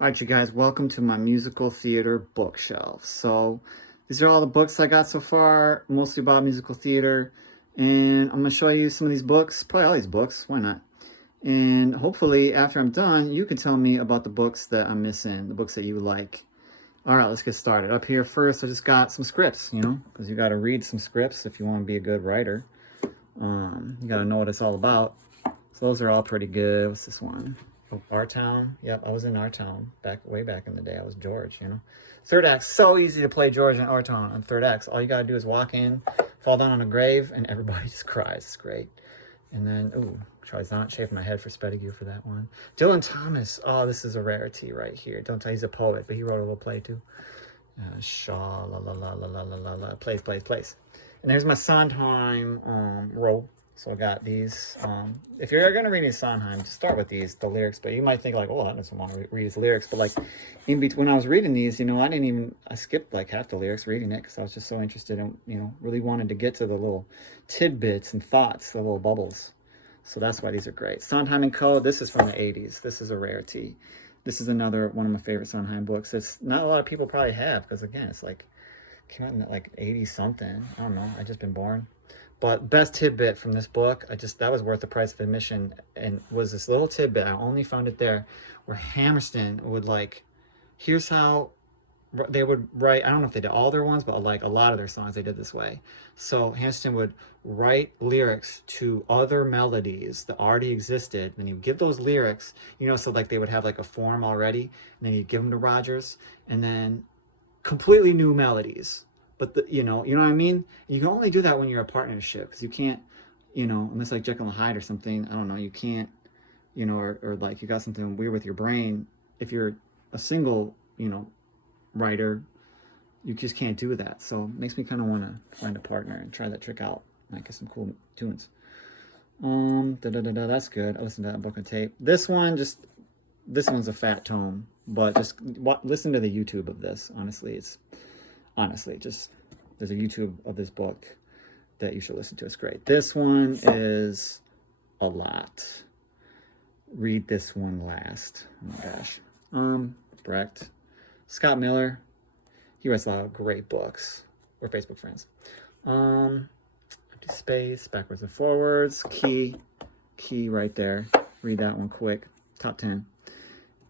All right, you guys, welcome to my musical theater bookshelf. So these are all the books I got so far, mostly about musical theater. And I'm going to show you some of these books, probably all these books, why not? And hopefully after I'm done, you can tell me about the books that I'm missing, the books that you like. All right, let's get started. Up here first, I just got some scripts, because you got to read some scripts if you want to be a good writer. You got to know what it's all about. So those are all pretty good. What's this one? Oh, Our Town. Yep, I was in Our Town way back in the day. I was George, Third act, so easy to play George in Our Town on third acts. All you gotta do is walk in, fall down on a grave, and everybody just cries. It's great. And then, ooh, tries not shaving my head for Spedigue for that one. Dylan Thomas. Oh, this is a rarity right here. Don't tell he's a poet, but he wrote a little play too. Shaw, la la la la la la la la, plays. And there's my Sondheim row. So I got these. If you're gonna read Sondheim, just start with these, the lyrics. But you might think like, oh, I doesn't want to read his lyrics. But like, in between, when I was reading these, I skipped like half the lyrics reading it because I was just so interested in, really wanted to get to the little tidbits and thoughts, the little bubbles. So that's why these are great. Sondheim and Co. This is from the '80s. This is a rarity. This is another one of my favorite Sondheim books. It's not a lot of people probably have because again, it's like came out in like 80 something. I don't know. I just been born. But best tidbit from this book, that was worth the price of admission, and was this little tidbit. I only found it there, where Hammerstein would here's how they would write. I don't know if they did all their ones, but like a lot of their songs they did this way. So Hammerstein would write lyrics to other melodies that already existed. And he'd give those lyrics, so like they would have like a form already, and then he'd give them to Rogers, and then completely new melodies. But you know what I mean? You can only do that when you're a partnership, because you can't, unless like Jekyll and Hyde or something, I don't know, you can't, or like you got something weird with your brain. If you're a single, writer, you just can't do that. So it makes me kind of want to find a partner and try that trick out. Might get some cool tunes. That's good. I listened to that book on tape. This one's a fat tome, but just listen to the YouTube of this. Honestly, just there's a YouTube of this book that you should listen to. It's great. This one is a lot. Read this one last. Oh my gosh. Brecht. Scott Miller. He writes a lot of great books. We're Facebook friends. Empty Space, Backwards and Forwards. Key right there. Read that one quick. Top 10.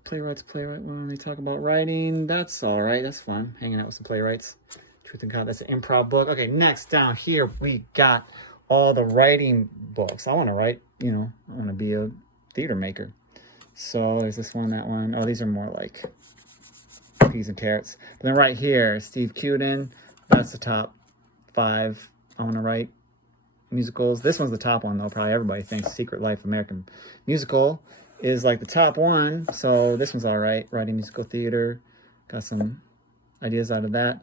Playwright when they talk about writing. That's all right. That's fun. Hanging out with some playwrights. Truth and God. That's an improv book. Okay, next down here we got all the writing books. I want to write. I want to be a theater maker. So there's this one, that one. Oh, these are more like peas and carrots. But then right here, Steve Cuden. That's the top 5. I want to write musicals. This one's the top one though. Probably everybody thinks Secret Life American Musical is like the top one, so this one's all right. Writing musical theater, got some ideas out of that.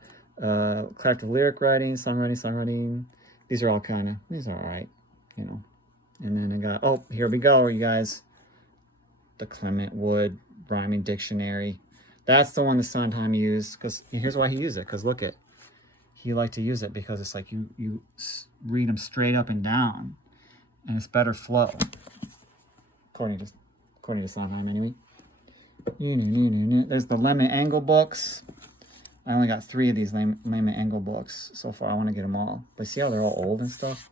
Collective lyric writing, songwriting. These are all all right, And then I got, oh, here we go, you guys. The Clement Wood Rhyming Dictionary. That's the one that Sondheim used, because here's why he used it, because look it. He liked to use it because it's like you read them straight up and down, and it's better flow. According to Sondheim, anyway. There's the Lemon Angle books. I only got 3 of these Lemon Angle books so far. I want to get them all. But see how they're all old and stuff?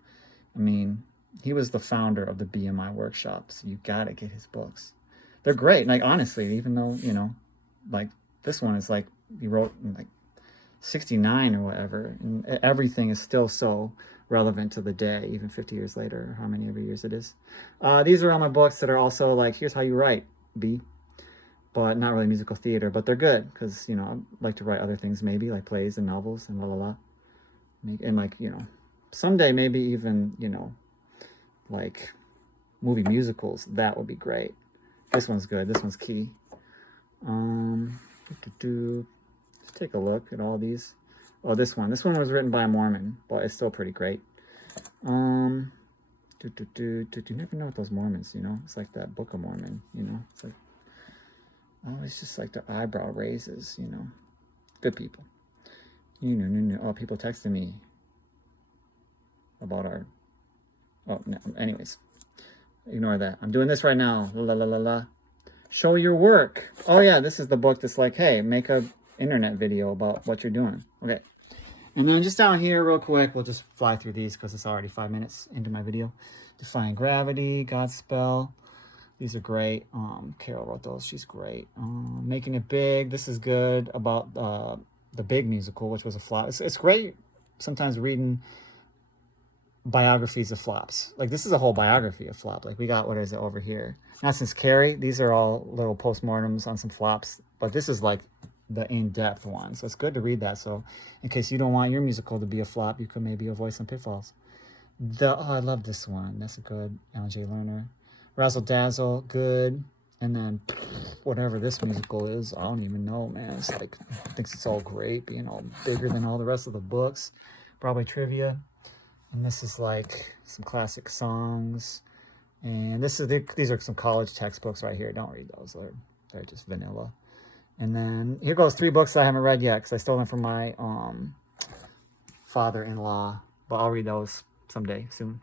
I mean, he was the founder of the BMI workshop, so you got to get his books. They're great. Like, honestly, even though, like, this one is like, he wrote in like 69 or whatever, and everything is still so relevant to the day, even 50 years later, or how many ever years it is. These are all my books that are also like, here's how you write, B, but not really musical theater, but they're good, because, I like to write other things, maybe, like plays and novels and la la la. And like, someday maybe even, like movie musicals, that would be great. This one's good. This one's key. Let's take a look at all these. Oh, this one was written by a Mormon, but it's still pretty great. You never know with those Mormons, It's like that Book of Mormon, It's like always just like their eyebrow raises, Good people. Oh, people texting me about our. Oh, no. Anyways, ignore that. I'm doing this right now. La la la la. show your work. Oh yeah, this is the book that's like, hey, make a internet video about what you're doing. Okay. And then just down here real quick, we'll just fly through these because it's already 5 minutes into my video. Defying Gravity, Godspell. These are great. Carol wrote those. She's great. Making It Big. This is good about the Big musical, which was a flop. It's great sometimes reading biographies of flops. Like this is a whole biography of flop. Like we got, what is it over here? Not Since Carrie. These are all little postmortems on some flops. But this is like the in-depth one. So it's good to read that. So in case you don't want your musical to be a flop, you could maybe avoid some pitfalls. Oh, I love this one. That's a good L.J. Lerner. Razzle Dazzle, good. And then whatever this musical is, I don't even know, man. It's like, thinks it's all great, being all bigger than all the rest of the books. Broadway Trivia. And this is like some classic songs. And these are some college textbooks right here. Don't read those. They're just vanilla. And then here goes 3 books I haven't read yet because I stole them from my father-in-law. But I'll read those someday soon.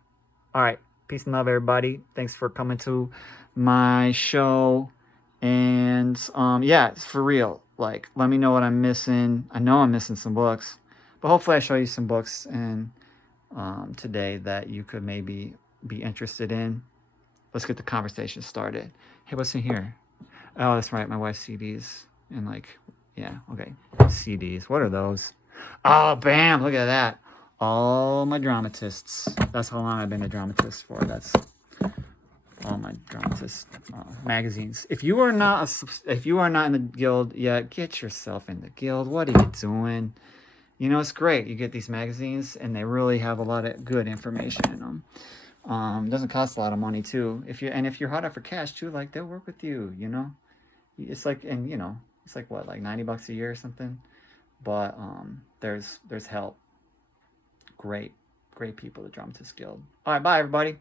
All right. Peace and love, everybody. Thanks for coming to my show. And yeah, it's for real. Like, let me know what I'm missing. I know I'm missing some books. But hopefully I show you some books and today that you could maybe be interested in. Let's get the conversation started. Hey, what's in here? Oh, that's right. My wife's CDs. And like, yeah, okay. CDs. What are those? Oh, bam. Look at that. All my dramatists. That's how long I've been a dramatist for. That's all my dramatist magazines. If you are not in the guild yet, get yourself in the guild. What are you doing? You know, it's great. You get these magazines, and they really have a lot of good information in them. It doesn't cost a lot of money too. If you're hot up for cash too, like they'll work with you. You know, it's like, and you know, it's like what, like $90 a year or something. But there's help. Great people, the Dramatist Guild. All right, bye everybody.